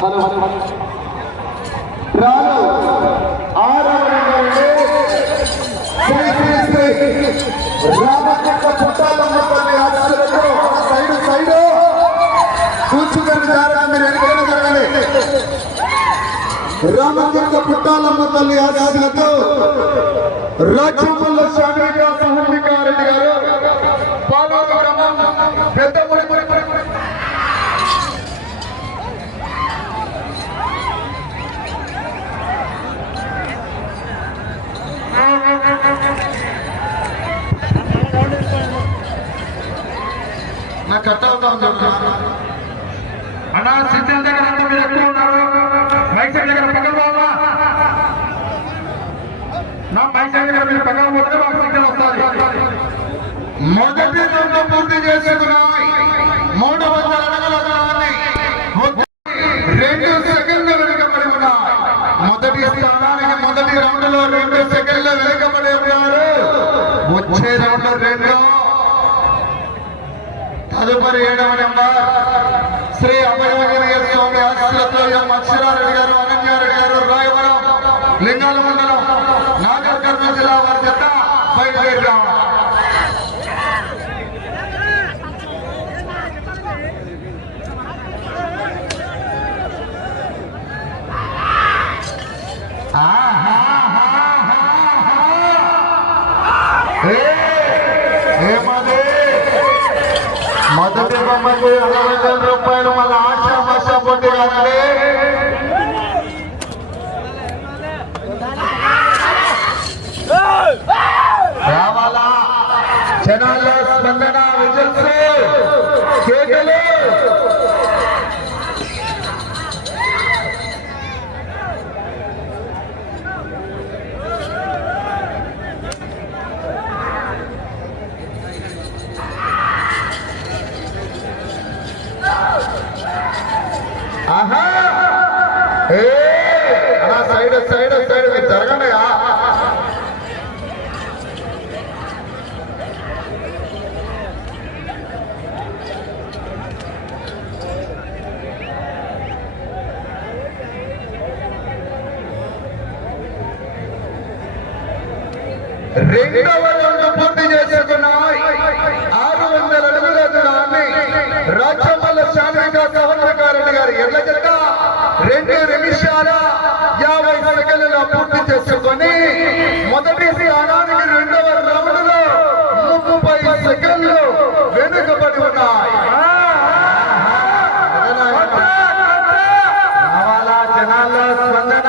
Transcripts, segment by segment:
하늘 하늘 하늘 side side కూర్చుకొని Zara మీరు వెనకనే జరగండి రామచంద్ర పుట్టాలమ్మ తల్లి ఆశీస్సులతో రాజ్యమల్ల శామిక సహమికారెడ్డి కట్ అవుతా ఉంది అన్నా సిద్ధం దగ్గర అంతా మీరు ఎక్కువ ఉన్నారు. మైక్ దగ్గర పక్కన నా మైక్ దగ్గర మీరు పగలబోతే మాకు సిద్ధం వస్తుంది. మొదటి రెండు పూర్తి చేసుకున్నాయి మూడు వందల అడుగుల దూరాన్ని రెండు సెకండ్లు వెనుకబడి ఉన్నాయి మొదటి స్థానానికి మొదటి రౌండ్లో రెండు సెకండ్లు వెనుకబడి ఉన్నారు వచ్చే రౌండ్ రెండు నెంబర్ ఏడవ నెంబర్ శ్రీ అభయోగిరి స్వామి ఆశీస్సులతో ఎం అక్షరారెడ్డి గారు అనంతారెడ్డి గారు రాయవరం లింగాల మండలం నాగర్ కర్నూలు జిల్లా వారి చెత్త బయలుదేరుదాం ఏమది మొదటి బొమ్మకి అరవై వేల రూపాయలు మన ఆశ భాష పోటీ కాదండి రావాలా? జనాల్లో స్పందన విజల్స్ కేకలు ఆహా ఏ అలా సైడ్ సైడ్ సైడ్ మీరు జరగండి రెండవ రౌండ్ పూర్తి చేసుకున్నాయి ఆరు వందల అడుగుల దూరాన్ని రాజ్యమల్ల శాంతిక సహస్రకారెడ్డి గారి ఎడ్ల జత రెండు నిమిషాల యాభై సెకండ్లలో పూర్తి చేసుకొని మొదటి స్థానానికి రెండవ రౌండ్లో ముప్పై సెకండ్లు వెనుకబడి ఉన్నాయి జనాల్లో స్పందన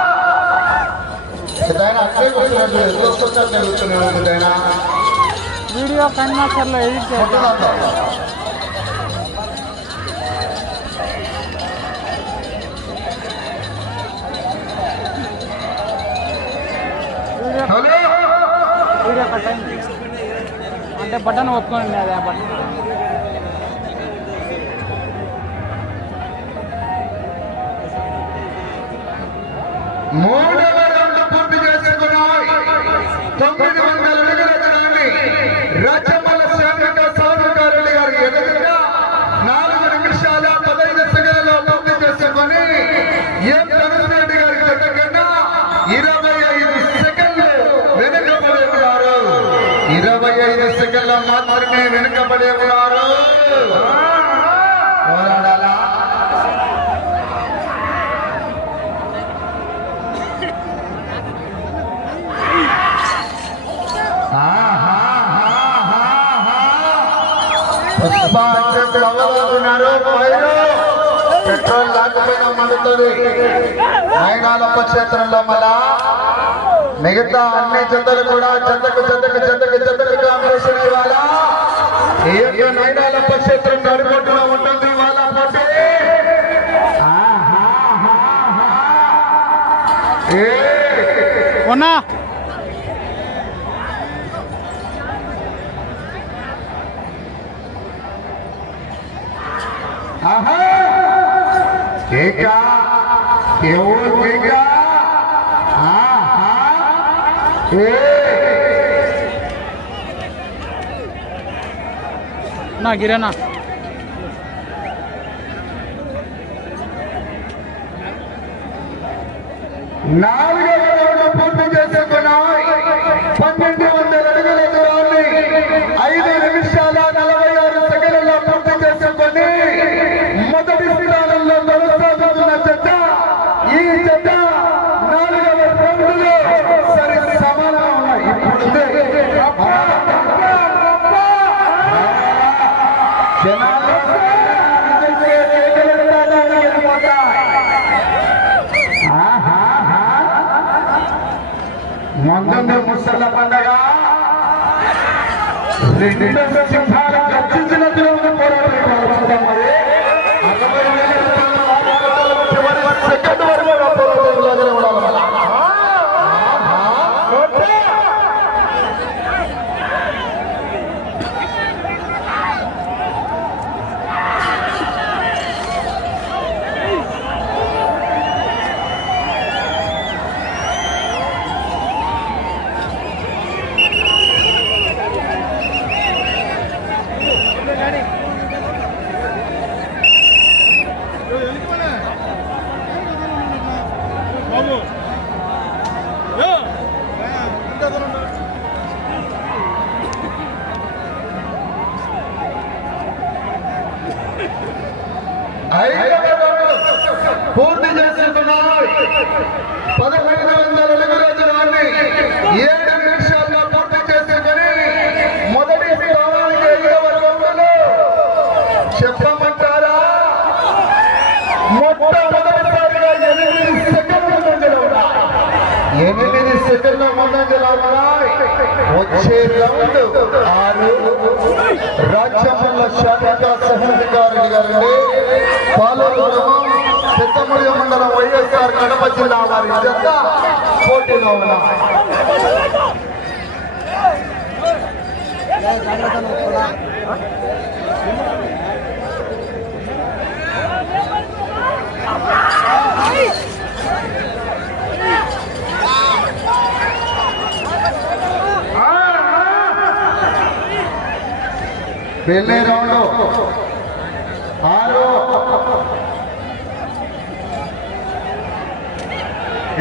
కూర్చున్నాడు ఎదురు వస్తుంటే అట్లే కూర్చున్నాడు పెద్దాయన వీడియో కన్మాస్టర్లో ఎడిట్ చేస్తాం వీడియో హలో వీడియో కట్ అయింది అంటే బటన్ ఒప్పుకోండి అదే ఆ బటన్ మూడవ దూరాన్ని శ్యామిక ఎదురుగా నాలుగు నిమిషాల పదహైదు సెకండ్లలో పూర్తి చేసుకొని ఎం ధనురెడ్డి గారి జత ఇరవై ఐదు సెకండ్లు వెనుకబడి ఉన్నారు. ఇరవై ఐదు సెకండ్ల మాత్రమే వెనుకబడి ఉన్నారు. పెట్రోల్ లేకపోయినా మండుతుంది. మైనాలప్ప క్షేత్రంలో మళ్ళా మిగతా అన్ని జతలు కూడా జతకు జతకు జతకు జతకు కాంపిటీషన్ ఇవాళ ఈ యొక్క నైనాలప్ప క్షేత్రం నడిపట్టులో ఉంటుంది ఇవాళ పోటీ. ఉన్నా. ఆహా. కేకా ఎవరు కేకా ఆహా ఏ నా గిరేనా నాలుగవ రౌండ్ పూర్తి చేసుకున్నాయి పన్నెండు వందల అడుగుల సెకండ్ వరకు మొట్టమొదటిసారిగా ఎనిమిది సెకండ్ల ముందులో ఉన్నాయి ఎనిమిది సెకండ్ల ముందంజలో ఉన్నాయి వచ్చే రౌండ్ ఆరు. రాజ్యముల శాఖగా సహాధికారులు గారండి. పాలూరు పెద్దమూడి మండలం వైఎస్ఆర్ కడప జిల్లా వారి జత పోటీలో ఉన్నాయి. వెళ్ళే రౌండ్ ఆరు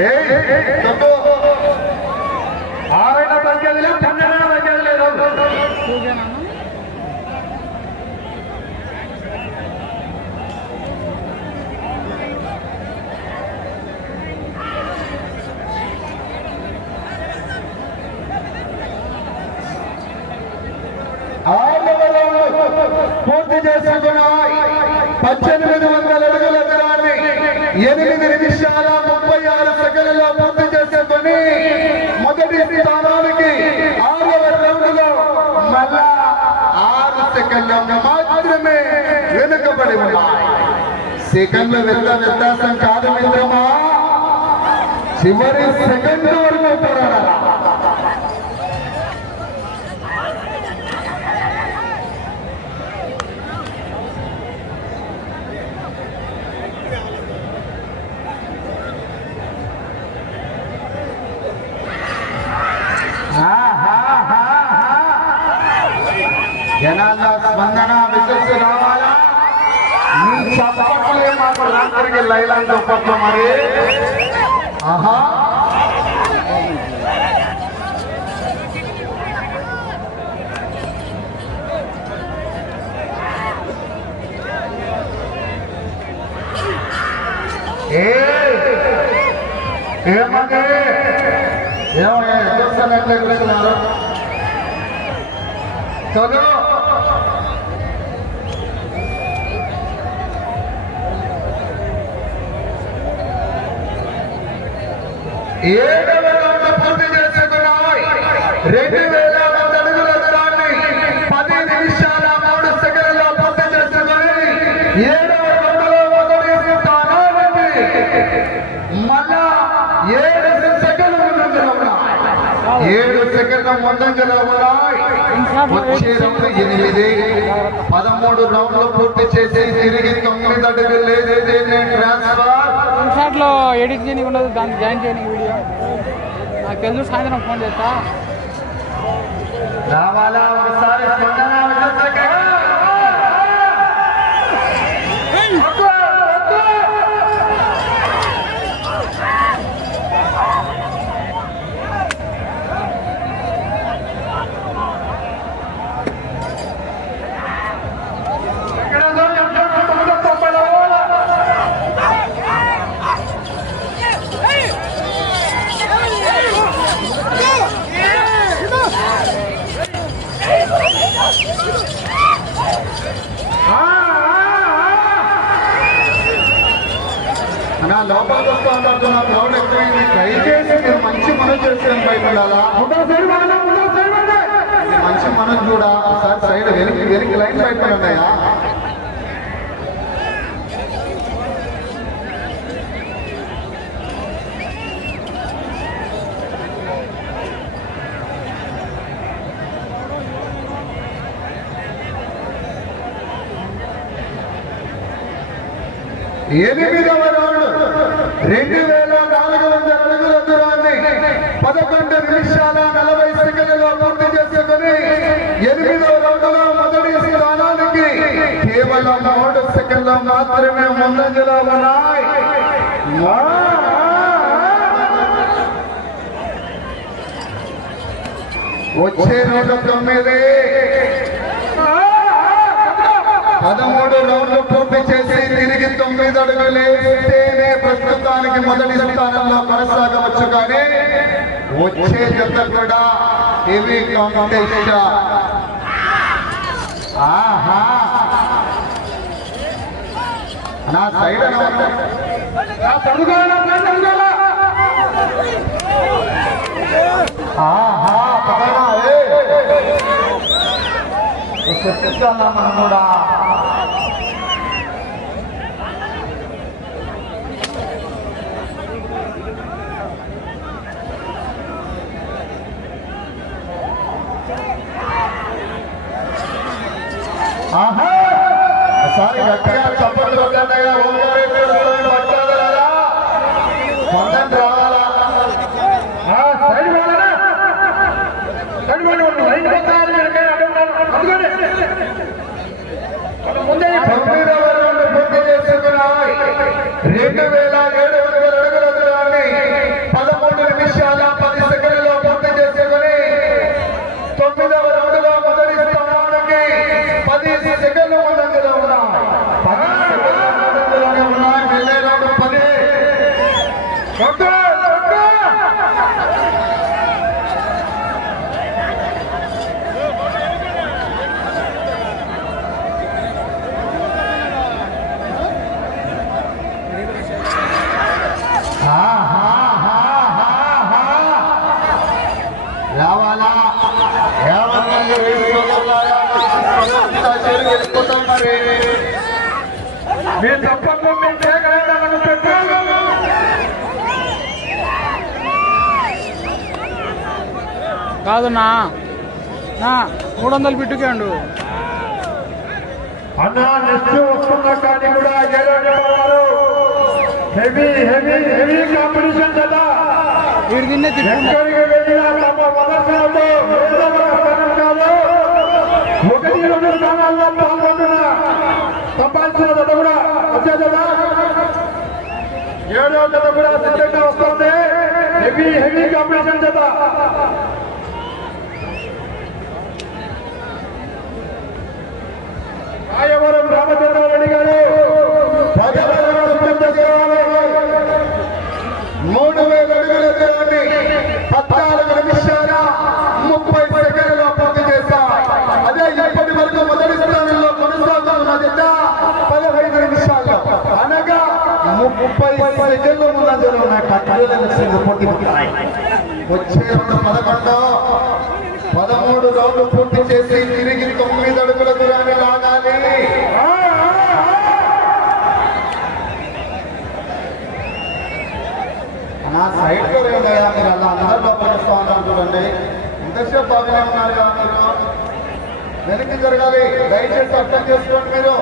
ఏయ్, తప్పు. ఆరైన తగ్గదిలే పన్నెండైన తగ్గదిలే రౌండ్ ఆరవ రౌండ్ పూర్తి చేసుకున్నాయి పద్దెనిమిది వందల అడుగుల దూరాన్ని ఎనిమిది నిమిషాల ముప్పై ఆరు సెకండ్లలో పూర్తి చేసుకుని మొదటి స్థానానికి ఆరవ రౌండ్లో మళ్ళా ఆరు సెకండ్ల మాత్రమే వెనుకబడి ఉన్నాయి. సెకండ్ల వెళ్ళ వ్యత్యాసం కాదు మిత్రమా. చివరి సెకండ్ వరకు పోరాడాలి జనాల్లో స్పందన విశ్వసి రావాలా నీ చప్పట్లే మాకు రాత్రికి లైలాంటి చప్పట్లు మరి ఆహా ఏ ఏమని ఏమయ్యా చూస్తాను ఎట్లా కూర్చున్నారు చదువు ఏడవ రౌండ్ పూర్తి చేసుకున్నాయి. రెండు వేల వంద అడుగుల దూరాన్ని పది నిమిషాల మూడు సెకండ్ల పూర్తి చేసుకుని ఏడవ రౌండ్లో మొదటి స్థానానికి మళ్ళా ఏడు సెకండ్లు ముందంజలో ఏడు సెకండ్ల ముందంజలో ఉన్నాయి వచ్చే రౌండ్ ఎనిమిది. పదమూడు రౌండ్లు పూర్తి చేసి తిరిగి తొమ్మిది అడుగులు లేదేనే ట్రాన్స్ఫర్ ఇన్షాట్లో ఎడిట్ చేయడానికి ఉండదు దాన్ని జాయిన్ చేయడానికి వీడియో. నాకు తెలుసు సాయంత్రం ఫోన్ చేస్తా. రావాలా? ఒకసారి స్పందన విజయశేఖర్. వద్దు, వద్దు. ఎక్కడ ఉందో ఎక్కడ ఉందో తొంభై రావాలా? ఆ, ఆ, ఆ. నా లోపలికి వస్తూ ఉంటారు నా క్రౌడ్ ఎక్కువైంది దయచేసి మీరు మంచి మనసు చేస్తాను బయట ఉండాలా? మంచి మనసు కూడా. ఒకసారి సైడ్ వెలికి వెలికి లైన్ బయట ఉన్నాయా? ఎనిమిదవ రౌండ్ రెండు వేల నిమిషాల నలభై సెకండ్లలో పూర్తి చేసుకుని ఎనిమిదవ రౌండ్లో మొదటి స్థానానికి కేవలం మూడు సెకండ్లు మాత్రమే ముందంజలో ఉన్నాయి ఆ, ఆ, ఆ. వచ్చే రౌండ్ తొమ్మిది పదమూడు రౌండ్లు పూర్తి చేసి తిరిగి తొమ్మిది అడుగులు వేస్తేనే ప్రస్తుతానికి మొదటి స్థానంలో కొనసాగవచ్చు కానీ వచ్చే జత కూడా హెవీ కాంపిటీషన్ ఆహా. నా సైడ్ ఆహా పదనా ఏ చెప్తానా మనం కూడా ఆహా ఒకసారి గట్టిగా చప్పట్లు కొట్టండిగా ఓంకారే పేరుస్తాను పట్టాదరా పొందం రావాలా ఆ ಒಂದೇ వెళ్ళిపోతాం మరి నా మూడు వందలు పెట్టుకోండు అన్నా నెక్స్ట్ వస్తున్నా కానీ కూడా హెవీ హెవీ హెవీ కాంపిటీషన్ కదా. ఎక్కడికి వెళ్ళినా తమ ప్రదర్శనతో స్థానం కాదు ఒకటి రెండు స్థానాల్లో పాల్గొంటున్న సంపాదించిన జత కూడా వచ్చే జత. జత కూడా సిద్ధంగా వస్తుంది. హెవీ హెవీ కాంపిటీషన్ జత. రాయవరం గారు ప్రజలను సిద్ధం చేసుకోవాలి మూడు వేల అడుగుల దూరాన్ని పద్నాలుగు నిమిషాల ముప్పై సెకండ్లలో పూర్తి చేశారు అదే ఇప్పటి వరకు మొదటి స్థానంలో కొనసాగుతున్న జత పదహైదు నిమిషాల్లో అనగా ముప్పై సెకండ్ల ముందంజలో ఉన్న కట్టడలను వచ్చే రెండు పదకొండు పదమూడు రౌండ్లు పూర్తి చేసి తిరిగి తొమ్మిది అడుగుల దూరాన్ని లాగాలి నా సైడ్లో ఏమయ్యా మీరు అలా అందరిలో పడుతూ ఉన్నారు చూడండి ఎంతసేపు బాగానే ఉన్నారు కదా మీరు. వెనక్కి జరగాలి. దయచేసి అర్థం చేసుకోండి మీరు.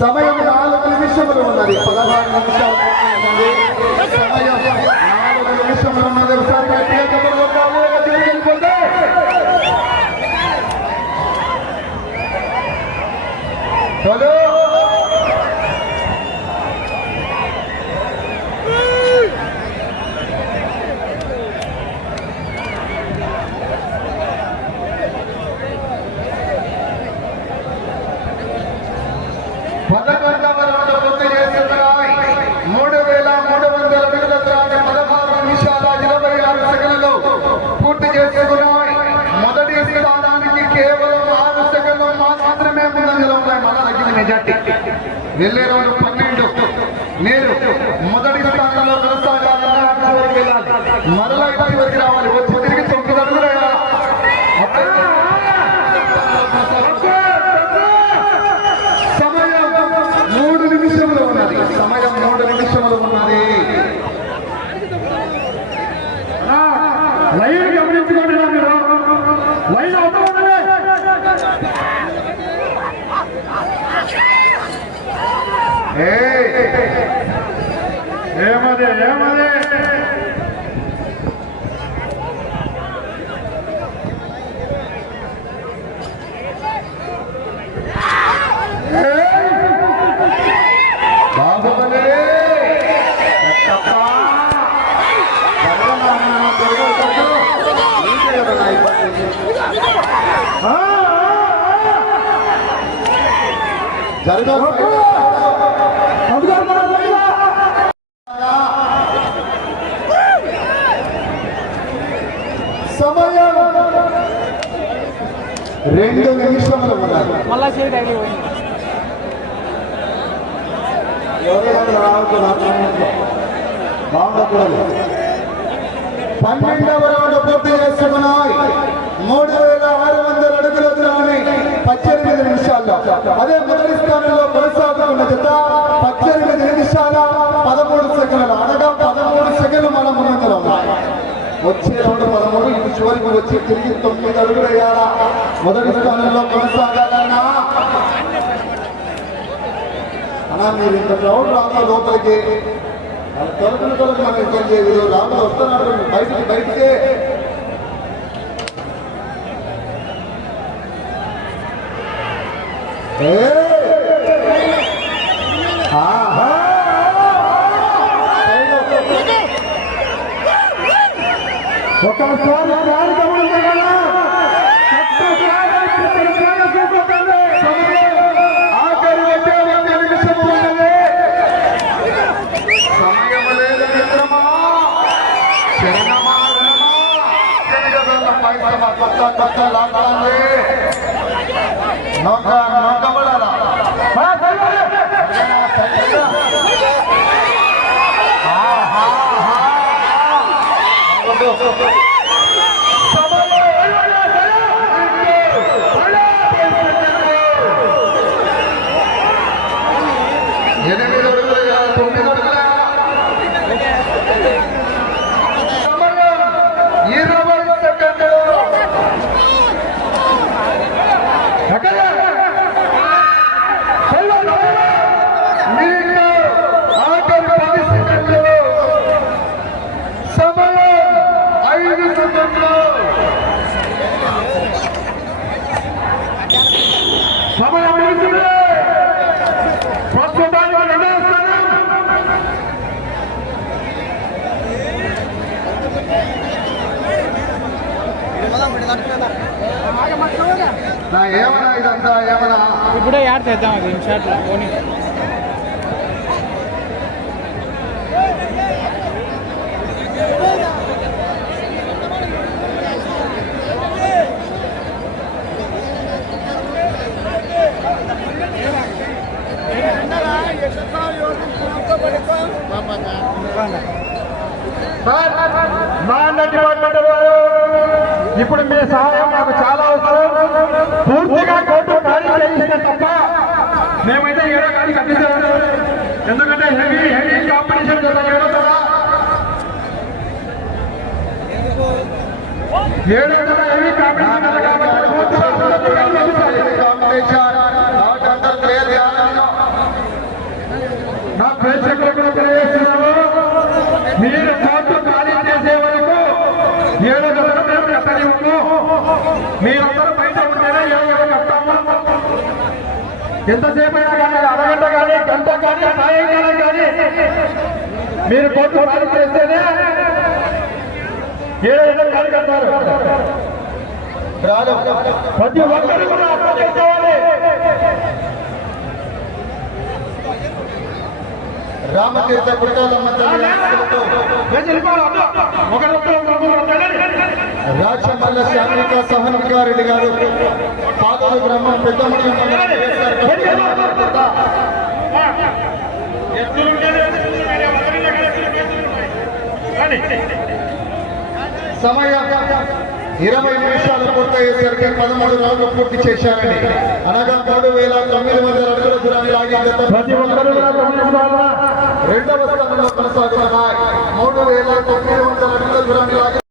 సమయం నాలుగు నిమిషములు ఉన్నది పదహారు నిమిషాలు పూర్తయింది. సమయం నాలుగు నిమిషములు ఉన్నది ఒకసారి గట్టిగా చెప్పండి. కొట్టాలి. గట్టిగా వెళ్ళిపోతే. హలో పదకొండవ రౌండ్ పూర్తి చేస్తున్నాయి మూడు వేల మూడు వందల అడుగుల త్రాటి పదహారు నిమిషాల ఇరవై ఆరు సెకండ్లు పూర్తి చేసుకున్నాయి మొదటి స్థానానికి కేవలం ఆరు సెకండ్లు మాత్రమే ముందంజలో ఉన్నాయి. మళ్ళా తగ్గింది మెజార్టీ. వెళ్ళే రోజు పన్నెండు ఏమది ఏమది బాహుబలి ఎక్కప్పా? జరగనా అన్నా, జరగదు, రెండు తగిలి పోయింది ఎవరైనా రావచ్చు బాగుండకూడదు పన్నెండవ రౌండ్ పూర్తి చేసుకున్నాయి మూడు వేల ఆరు వందల అడుగుల దూరాన్ని పద్దెనిమిది నిమిషాల్లో. అదే మొదటి స్థానంలో కొనసాగుతున్న జత పద్దెనిమిది నిమిషాల పదమూడు సెకండ్లు. అనగా పదమూడు సెకండ్లు మన ముందులో వచ్చే రౌండ్ పదమూడు ఇటు చివరికి వచ్చి తిరిగి తొమ్మిది అడుగులు వేయాలా? మొదటి స్థానంలో కొనసాగాలన్నా. అన్నా మీరు ఇంత క్రౌడ్ రాక లోపలికి. తొలగిన తొలగి మనం ఇబ్బంది చేయలేదు రాముడు వస్తున్నారు బయటికి బయటికే ఏయ్! ಬತ್ತ ಬತ್ತ ಲಾಕಳಲ್ಲಿ ನೋಕ ನೋಕ ಬಿಡಲ್ಲ ಹಾ ಹಾ ಹಾ ఏమన్నా ఇదంతా ఏమన్నా ఇప్పుడే యాడ్ చేద్దాం అది ఇన్షాట్లో పోనీ సార్ మా అన్న డిపార్ట్మెంట్ వారు ఇప్పుడు మీ సహాయం మాకు చాలా అవసరం. పూర్తిగా కోర్టు ఖాళీ చేయిస్తే తప్ప మేమైతే ఏడో కానీ కట్టించాము ఎందుకంటే హెవీ హెవీ కాంపిటీషన్ ఏడో కదా ఏడో కదా హెవీ కాంపిటీషన్ నా ప్రేక్షకులకు తెలియజేస్తున్నాము మీరు కోర్టు ఖాళీ చేసే వరకు ఏడో కట్టనివ్వము మీరందరూ బయట ఉంటేనే గంటలు కట్టాము. ఎంతసేపు అయినా కానీ అరగంట కానీ గంట కానీ సాయంకాలం కానీ మీరు కోర్టు ఖాళీ చేస్తేనే గంటలు ఖాళీ కట్టారు. ప్రతి ఒక్కరు కూడా అర్థం చేసుకోవాలి. వస్తారని. రాచమల్ల శ్యామిక సహనకారెడ్డి గారు పాతూరు గ్రామం పెద్దమణి సమయం ఇరవై నిమిషాలు పూర్తయ్యేసరికి పదమూడు రౌండ్లు పూర్తి చేశారండి అనగా మూడు వేల తొమ్మిది వందల అడుగుల దూరాన్ని లాగి ప్రతి ఒక్కరు? రెండవ స్థానంలో కొనసాగుతున్నాయి. మూడు వేల తొమ్మిది వందల